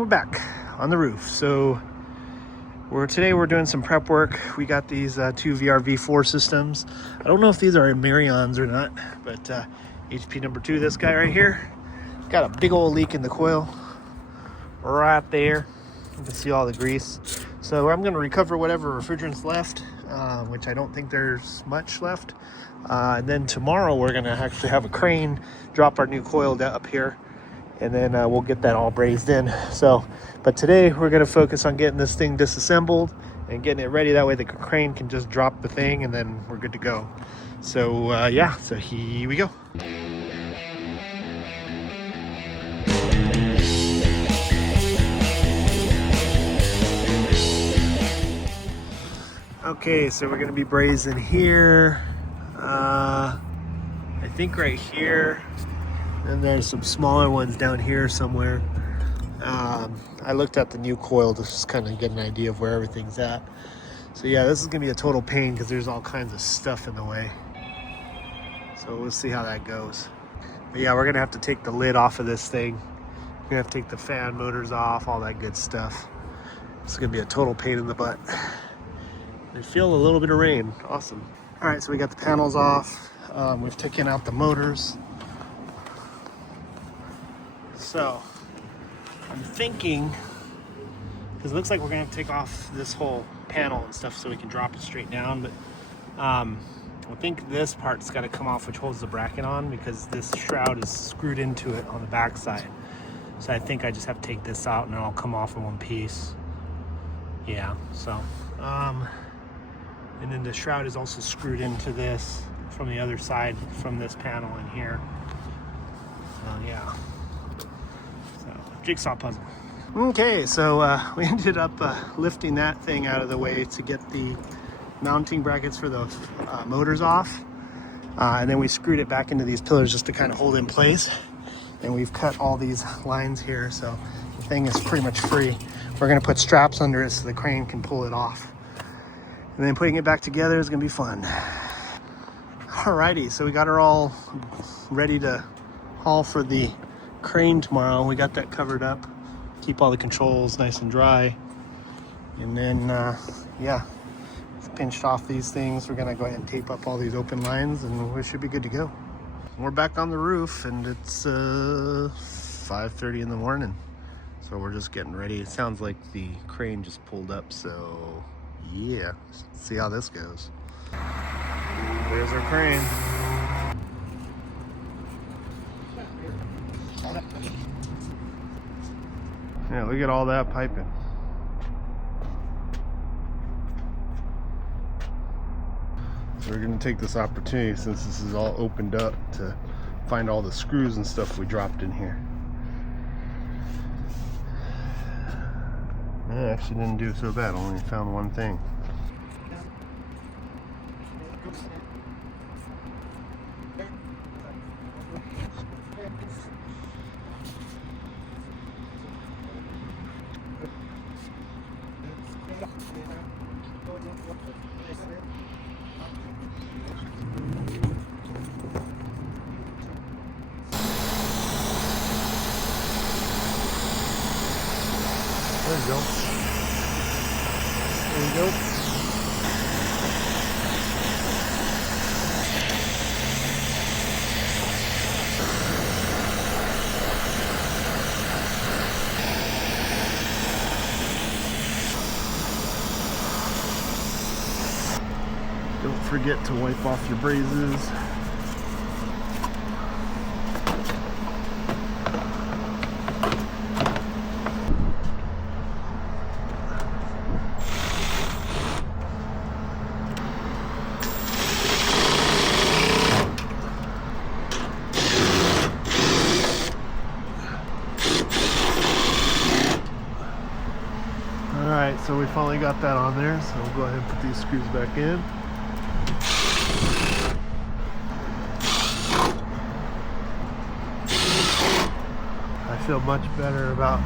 we're back on the roof. So today we're doing some prep work. We got these two VRV4 systems. I don't know if these are Marions or not, but HP number 2, this guy right here, got a big old leak in the coil right there. You can see all the grease. So I'm going to recover whatever refrigerant's left, which I don't think there's much left. And then tomorrow we're going to actually have a crane drop our new coil up here, and then we'll get that all brazed in. So, but today we're going to focus on getting this thing disassembled and getting it ready. That way the crane can just drop the thing and then we're good to go. So yeah, so here we go. Okay, so we're going to be brazing here. I think right here. And there's some smaller ones down here somewhere. I looked at the new coil to just kind of get an idea of where everything's at. So yeah, this is gonna be a total pain because there's all kinds of stuff in the way. So we'll see how that goes. But yeah, we're gonna have to take the lid off of this thing. We're gonna have to take the fan motors off, all that good stuff. It's gonna be a total pain in the butt. I feel a little bit of rain, awesome. All right, so we got the panels off. We've taken out the motors. So I'm thinking, because it looks like we're gonna have to take off this whole panel and stuff so we can drop it straight down, but I think this part's got to come off, which holds the bracket on, because this shroud is screwed into it on the back side. So I think I just have to take this out and it'll come off in one piece. Yeah, so and then the shroud is also screwed into this from the other side, from this panel in here. So yeah, jigsaw puzzle. Okay, so we ended up lifting that thing out of the way to get the mounting brackets for the motors off, and then we screwed it back into these pillars just to kind of hold it in place. And we've cut all these lines here, so the thing is pretty much free. We're gonna put straps under it so the crane can pull it off, and then putting it back together is gonna be fun. Alrighty, so we got her all ready to haul for the crane tomorrow. We got that covered up, keep all the controls nice and dry, and then yeah, pinched off these things. We're gonna go ahead and tape up all these open lines and we should be good to go. We're back on the roof and it's 5:30 in the morning, so we're just getting ready. It sounds like the crane just pulled up, so yeah, let's see how this goes. There's our crane. Yeah, look at all that piping. So we're going to take this opportunity, since this is all opened up, to find all the screws and stuff we dropped in here. I actually didn't do so bad, only found one thing. There you go. There you go. Don't forget to wipe off your brazes. Alright, so we finally got that on there, so we'll go ahead and put these screws back in. I feel much better about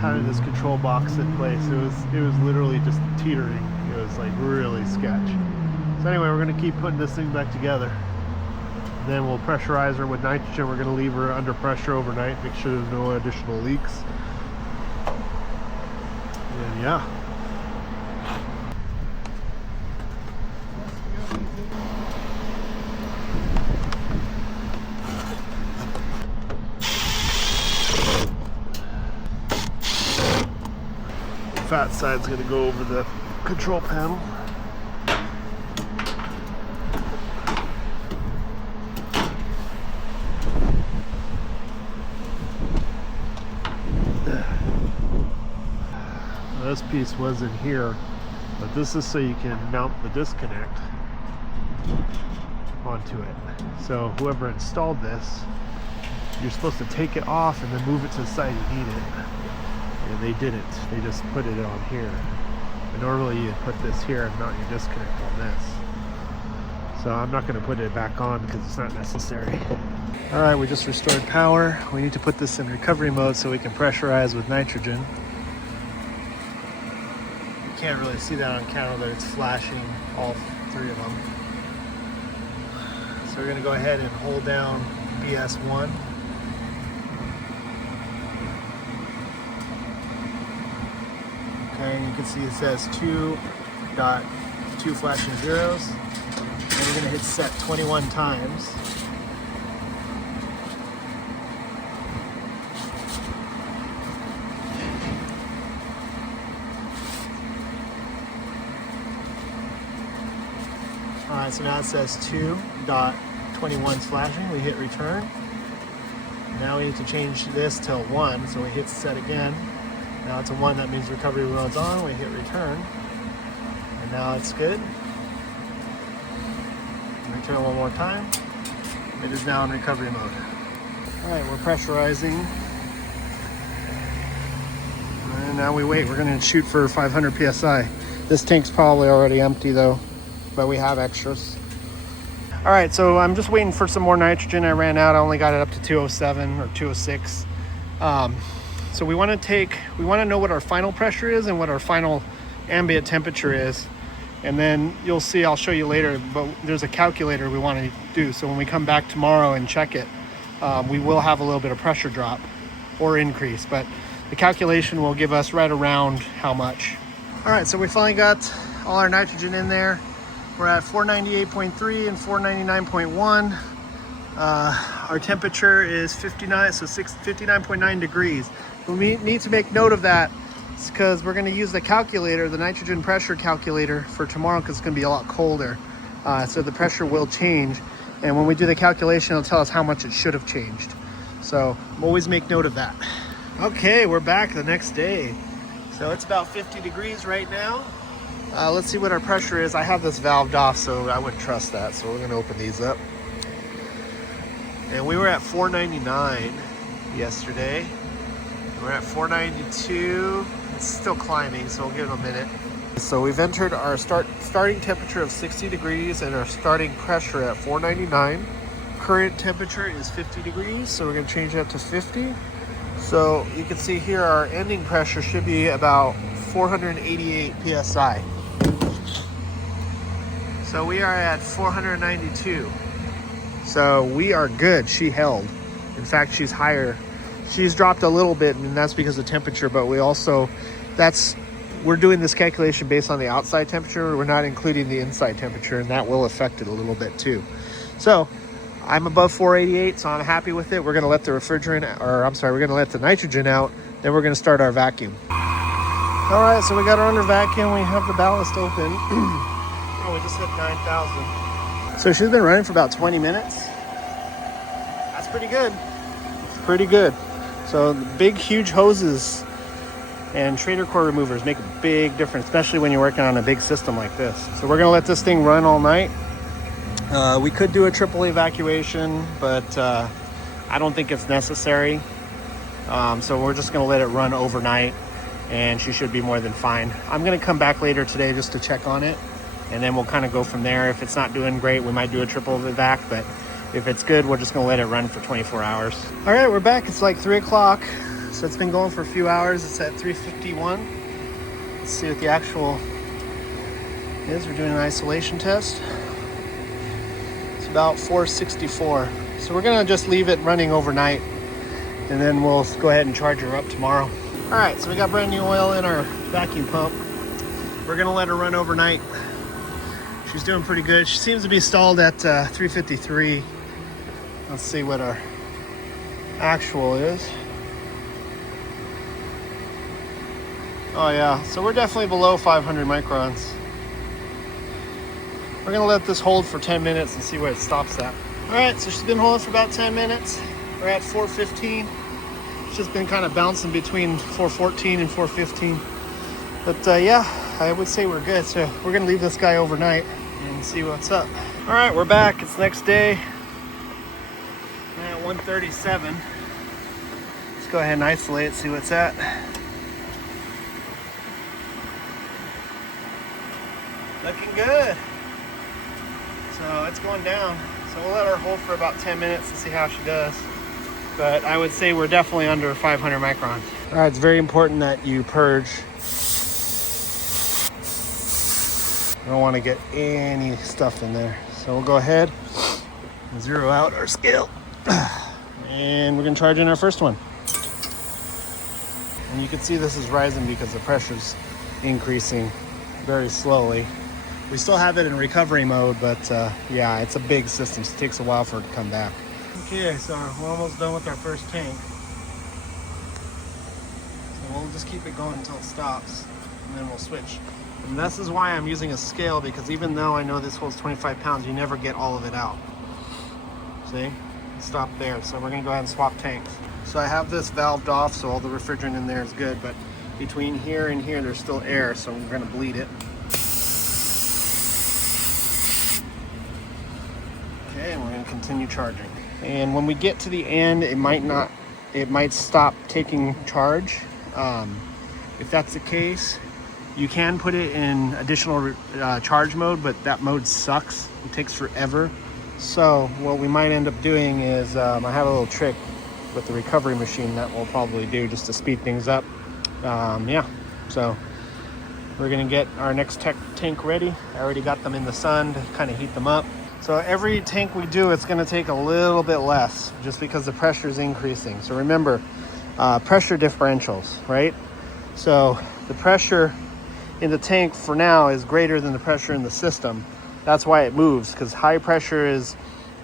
having this control box in place. It was literally just teetering. It was like really sketch. So anyway, we're going to keep putting this thing back together. Then we'll pressurize her with nitrogen. We're going to leave her under pressure overnight, make sure there's no additional leaks. And yeah. The fat side's gonna go over the control panel. This piece was in here, but this is so you can mount the disconnect onto it. So whoever installed this, you're supposed to take it off and then move it to the side you need it. And they didn't. They just put it on here. And normally you'd put this here and mount your disconnect on this. So I'm not going to put it back on because it's not necessary. All right, we just restored power. We need to put this in recovery mode so we can pressurize with nitrogen. Can't really see that on camera, but it's flashing all three of them. So we're going to go ahead and hold down BS1. Okay, and you can see it says 2.2 flashing zeros. And we're going to hit set 21 times. Alright, so now it says 2.21 flashing. We hit return. Now we need to change this to 1, so we hit set again. Now it's a 1, that means recovery mode's on. We hit return. And now it's good. Return one more time. It is now in recovery mode. Alright, we're pressurizing. And now we wait. We're going to shoot for 500 PSI. This tank's probably already empty though, but we have extras. All right, so I'm just waiting for some more nitrogen. I ran out. I only got it up to 207 or 206. So we want to know what our final pressure is and what our final ambient temperature is. And then you'll see, I'll show you later, but there's a calculator we want to do. So when we come back tomorrow and check it, we will have a little bit of pressure drop or increase, but the calculation will give us right around how much. All right, so we finally got all our nitrogen in there. We're at 498.3 and 499.1. Our temperature is 59, so 59.9 degrees. We need to make note of that because we're going to use the calculator, the nitrogen pressure calculator for tomorrow because it's going to be a lot colder. So the pressure will change. And when we do the calculation, it'll tell us how much it should have changed. So always make note of that. Okay, we're back the next day. So it's about 50 degrees right now. Let's see what our pressure is. I have this valved off, so I wouldn't trust that. So we're going to open these up. And we were at 499 yesterday. We're at 492. It's still climbing, so we'll give it a minute. So we've entered our starting temperature of 60 degrees and our starting pressure at 499. Current temperature is 50 degrees, so we're going to change that to 50. So you can see here our ending pressure should be about 488 PSI. So we are at 492. So we are good. She held. In fact, she's higher. She's dropped a little bit, and that's because of temperature, but we're doing this calculation based on the outside temperature. We're not including the inside temperature, and that will affect it a little bit too. So I'm above 488, so I'm happy with it. We're going to let the we're going to let the nitrogen out. Then we're going to start our vacuum. All right, so we got our under vacuum. We have the ballast open. Oh, we just hit 9,000. So she's been running for about 20 minutes. That's pretty good. It's pretty good. So the big, huge hoses and Schrader core removers make a big difference, especially when you're working on a big system like this. So we're going to let this thing run all night. We could do a triple evacuation, but I don't think it's necessary. So we're just going to let it run overnight, and she should be more than fine. I'm going to come back later today just to check on it, and then we'll kind of go from there. If it's not doing great, we might do a triple evac, but if it's good, we're just going to let it run for 24 hours. All right, we're back. It's like 3 o'clock, so it's been going for a few hours. It's at 3:51. Let's see what the actual is. We're doing an isolation test. It's about 464. So we're going to just leave it running overnight, and then we'll go ahead and charge her up tomorrow. All right, so we got brand new oil in our vacuum pump. We're gonna let her run overnight. She's doing pretty good. She seems to be stalled at 353. Let's see what our actual is. Oh yeah, so we're definitely below 500 microns. We're gonna let this hold for 10 minutes and see where it stops at. All right, so she's been holding for about 10 minutes. We're at 415. It's just been kind of bouncing between 414 and 415. But yeah, I would say we're good. So we're gonna leave this guy overnight and see what's up. All right, we're back. It's next day at 1:37. Let's go ahead and isolate, see what's at. Looking good. So it's going down. So we'll let her hold for about 10 minutes to see how she does. But I would say we're definitely under 500 microns. All right, it's very important that you purge. We don't want to get any stuff in there. So we'll go ahead and zero out our scale. And we're gonna charge in our first one. And you can see this is rising because the pressure's increasing very slowly. We still have it in recovery mode, but yeah, it's a big system, so it takes a while for it to come back. Okay, so we're almost done with our first tank. So we'll just keep it going until it stops, and then we'll switch. And this is why I'm using a scale, because even though I know this holds 25 pounds, you never get all of it out. See? Stop there. So we're gonna go ahead and swap tanks. So I have this valved off, so all the refrigerant in there is good, but between here and here, there's still air, so we're gonna bleed it. Okay, and we're gonna continue charging. And when we get to the end, it might stop taking charge. If that's the case, you can put it in additional charge mode, but that mode sucks. It takes forever. So what we might end up doing is, I have a little trick with the recovery machine that we'll probably do just to speed things up. Yeah, so we're gonna get our next tank ready. I already got them in the sun to kind of heat them up. So every tank we do, it's gonna take a little bit less just because the pressure is increasing. So remember, pressure differentials, right? So the pressure in the tank for now is greater than the pressure in the system. That's why it moves, because high pressure is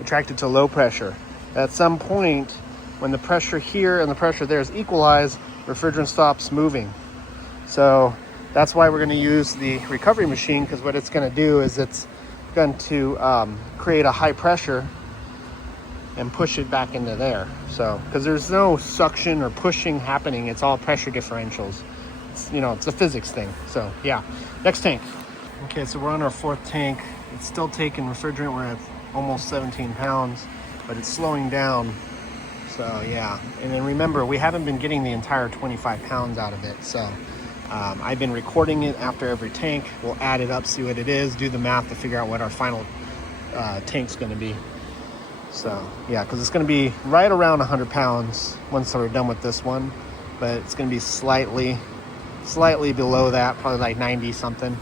attracted to low pressure. At some point, when the pressure here and the pressure there is equalized, refrigerant stops moving. So that's why we're gonna use the recovery machine, because what it's gonna do is it's going to create a high pressure and push it back into there. So, because there's no suction or pushing happening, it's all pressure differentials. It's, you know, it's a physics thing. So yeah, next tank. Okay, so we're on our fourth tank. It's still taking refrigerant. We're at almost 17 pounds, but it's slowing down. So yeah, and then remember, we haven't been getting the entire 25 pounds out of it. So I've been recording it after every tank. We'll add it up, see what it is, do the math to figure out what our final tank's gonna be. So yeah, because it's gonna be right around 100 pounds once we're done with this one, but it's gonna be slightly below that, probably like 90 something,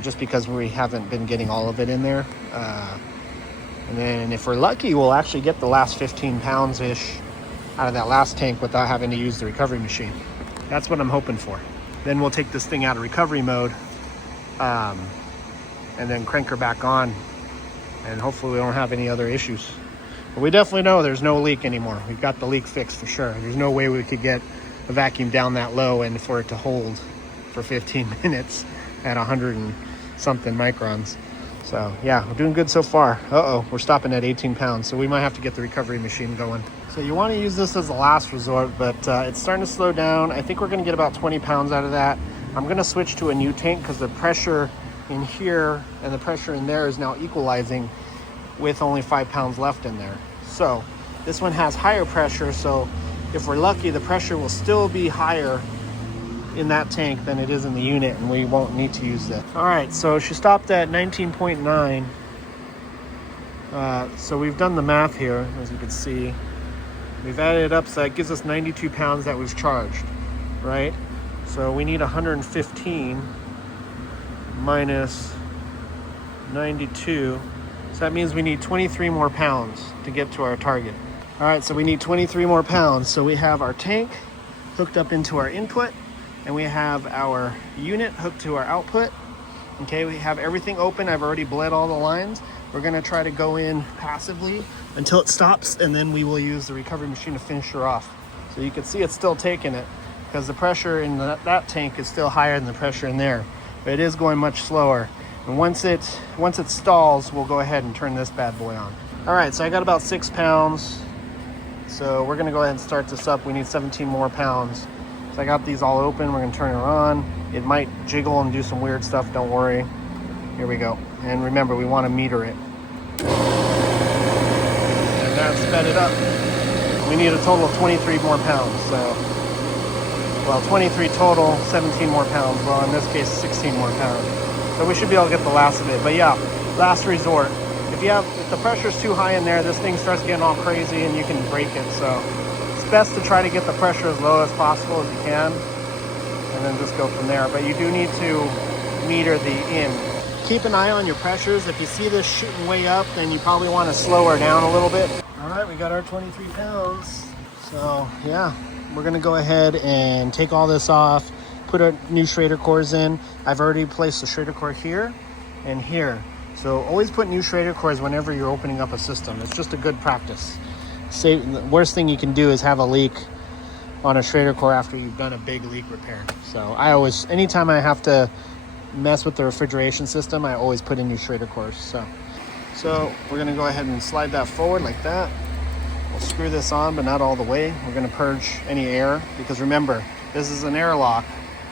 just because we haven't been getting all of it in there. And then if we're lucky, we'll actually get the last 15 pounds-ish out of that last tank without having to use the recovery machine. That's what I'm hoping for. Then we'll take this thing out of recovery mode and then crank her back on, and hopefully we don't have any other issues. But we definitely know there's no leak anymore. We've got the leak fixed for sure. There's no way we could get a vacuum down that low and for it to hold for 15 minutes at 100 and something microns. So yeah, we're doing good so far. We're stopping at 18 pounds, so we might have to get the recovery machine going. So you want to use this as a last resort, but it's starting to slow down. I think we're going to get about 20 pounds out of that. I'm going to switch to a new tank because the pressure in here and the pressure in there is now equalizing with only 5 pounds left in there. So this one has higher pressure, so if we're lucky, the pressure will still be higher in that tank than it is in the unit, and we won't need to use that. All right, so she stopped at 19.9. So we've done the math here, as you can see. We've added it up, so that gives us 92 pounds that we've charged, right? So we need 115 minus 92. So that means we need 23 more pounds to get to our target. All right, so we need 23 more pounds. So we have our tank hooked up into our input, and we have our unit hooked to our output. Okay, we have everything open. I've already bled all the lines. We're gonna try to go in passively until it stops, and then we will use the recovery machine to finish her off. So you can see it's still taking it because the pressure in that tank is still higher than the pressure in there, but it is going much slower. And once it stalls, we'll go ahead and turn this bad boy on. All right, so I got about 6 pounds. So we're gonna go ahead and start this up. We need 17 more pounds. So I got these all open. We're gonna turn it on. It might jiggle and do some weird stuff, don't worry. Here we go. And remember, we wanna meter it. And that sped it up. We need a total of 23 more pounds. So, well, 23 total, 17 more pounds. Well, in this case, 16 more pounds. So we should be able to get the last of it. But yeah, last resort. If the pressure's too high in there, this thing starts getting all crazy and you can break it. So it's best to try to get the pressure as low as possible as you can, and then just go from there. But you do need to meter the in. Keep an eye on your pressures. If you see this shooting way up, then you probably want to slow her down a little bit. All right, we got our 23 pounds. So yeah, we're gonna go ahead and take all this off, put our new Schrader cores in. I've already placed the Schrader core here and here. So always put new Schrader cores whenever you're opening up a system. It's just a good practice. The worst thing you can do is have a leak on a Schrader core after you've done a big leak repair. So anytime I have to mess with the refrigeration system, I always put in new Schrader cores. So we're gonna go ahead and slide that forward like that. We'll screw this on, but not all the way. We're gonna purge any air, because remember, this is an airlock.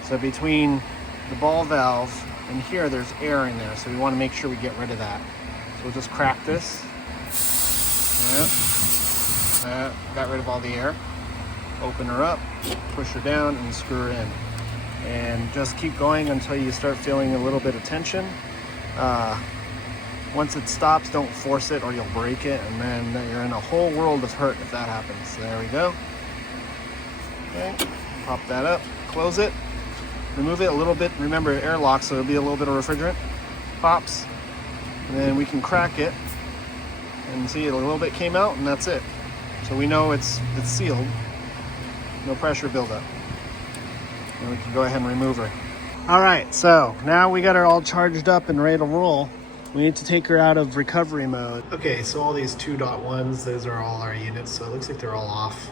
So between the ball valve and here, there's air in there. So we wanna make sure we get rid of that. So we'll just crack this. Got rid of all the air. Open her up, push her down, and screw her in. And just keep going until you start feeling a little bit of tension. Once it stops, don't force it or you'll break it, and then you're in a whole world of hurt if that happens. So there we go. Okay, pop that up, close it, remove it a little bit. Remember, airlock, so it'll be a little bit of refrigerant. Pops, and then we can crack it, and see, a little bit came out, and that's it. So we know it's sealed, no pressure buildup. And we can go ahead and remove her. All right, so now we got her all charged up and ready to roll. We need to take her out of recovery mode. Okay, so all these 2.1s, those are all our units, so it looks like they're all off.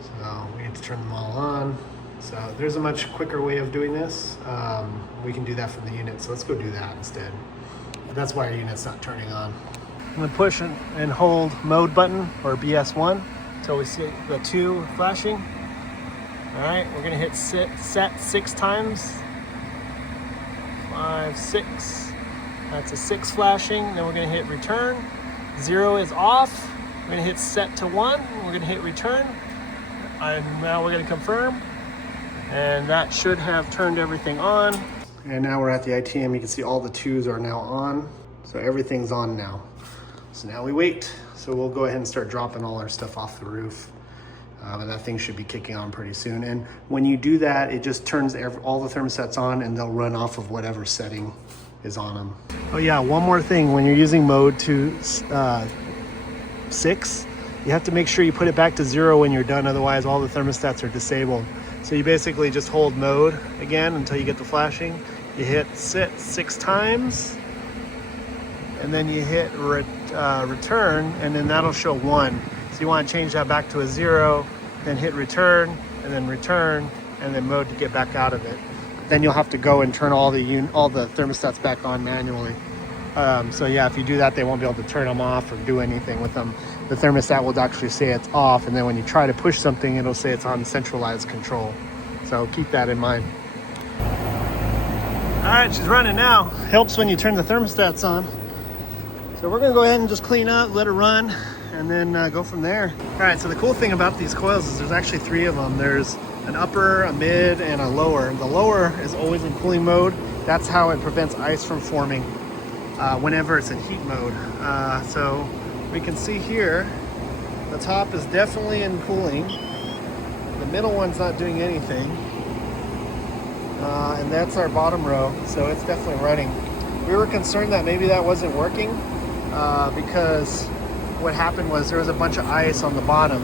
So we need to turn them all on. So there's a much quicker way of doing this. We can do that from the unit, so let's go do that instead. But that's why our unit's not turning on. I'm gonna push and hold mode button, or BS1, until we see the 2 flashing. All right, we're gonna hit set 6 times. 5, 6. That's a 6 flashing. Then we're gonna hit return. 0 is off. We're gonna hit set to 1. We're gonna hit return. And now we're gonna confirm. And that should have turned everything on. And now we're at the ITM. You can see all the 2s are now on. So everything's on now. So now we wait. So we'll go ahead and start dropping all our stuff off the roof. But that thing should be kicking on pretty soon. And when you do that, it just turns all the thermostats on, and they'll run off of whatever setting is on them. Oh yeah, one more thing. When you're using mode 6, you have to make sure you put it back to 0 when you're done. Otherwise, all the thermostats are disabled. So you basically just hold mode again until you get the flashing. You hit set 6 times, and then you hit return, and then that'll show 1. So you want to change that back to a 0, then hit return, and then mode to get back out of it. Then you'll have to go and turn all the thermostats back on manually. So yeah, if you do that, they won't be able to turn them off or do anything with them. The thermostat will actually say it's off, and then when you try to push something, it'll say it's on centralized control. So keep that in mind. All right, she's running now. Helps when you turn the thermostats on. So we're gonna go ahead and just clean up, let her run, and then go from there. All right, so the cool thing about these coils is there's actually 3 of them. There's an upper, a mid, and a lower. The lower is always in cooling mode. That's how it prevents ice from forming whenever it's in heat mode. So we can see here, the top is definitely in cooling. The middle one's not doing anything. And that's our bottom row, so it's definitely running. We were concerned that maybe that wasn't working because what happened was there was a bunch of ice on the bottom.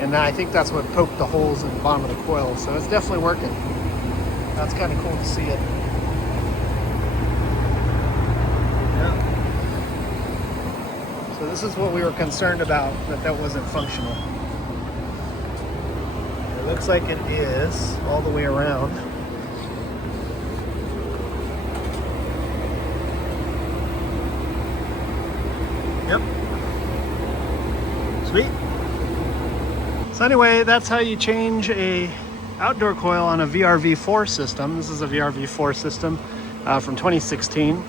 And I think that's what poked the holes in the bottom of the coil. So it's definitely working. That's kind of cool to see it. Yeah. So this is what we were concerned about, that wasn't functional. It looks like it is all the way around. Yep. Sweet. So anyway, that's how you change a outdoor coil on a VRV4 system. This is a VRV4 system from 2016.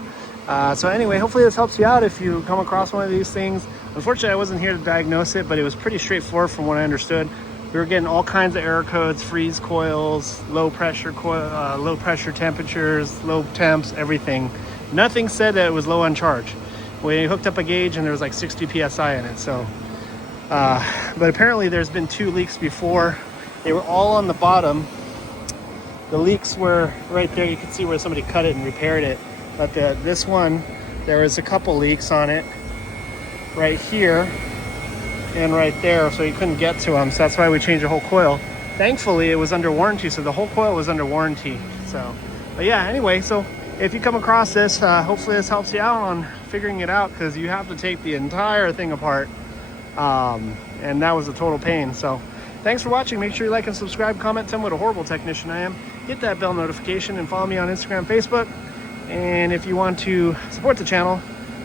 So anyway, hopefully this helps you out if you come across one of these things. Unfortunately, I wasn't here to diagnose it, but it was pretty straightforward from what I understood. We were getting all kinds of error codes, freeze coils, low pressure coil, low pressure temperatures, low temps, everything. Nothing said that it was low on charge. We hooked up a gauge and there was like 60 PSI in it. So, but apparently there's been 2 leaks before. They were all on the bottom. The leaks were right there. You can see where somebody cut it and repaired it. But this one, there was a couple leaks on it right here and right there, so you couldn't get to them. So that's why we changed the whole coil. Thankfully, it was under warranty, so the whole coil was under warranty. So, but yeah, anyway, so if you come across this, hopefully this helps you out on figuring it out, because you have to take the entire thing apart. And that was a total pain. So thanks for watching. Make sure you like and subscribe, comment, tell me what a horrible technician I am. Hit that bell notification and follow me on Instagram, Facebook. And if you want to support the channel,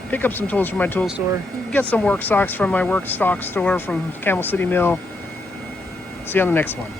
pick up some tools from my tool store, get some work socks from my work stock store from Camel City Mill. See you on the next one.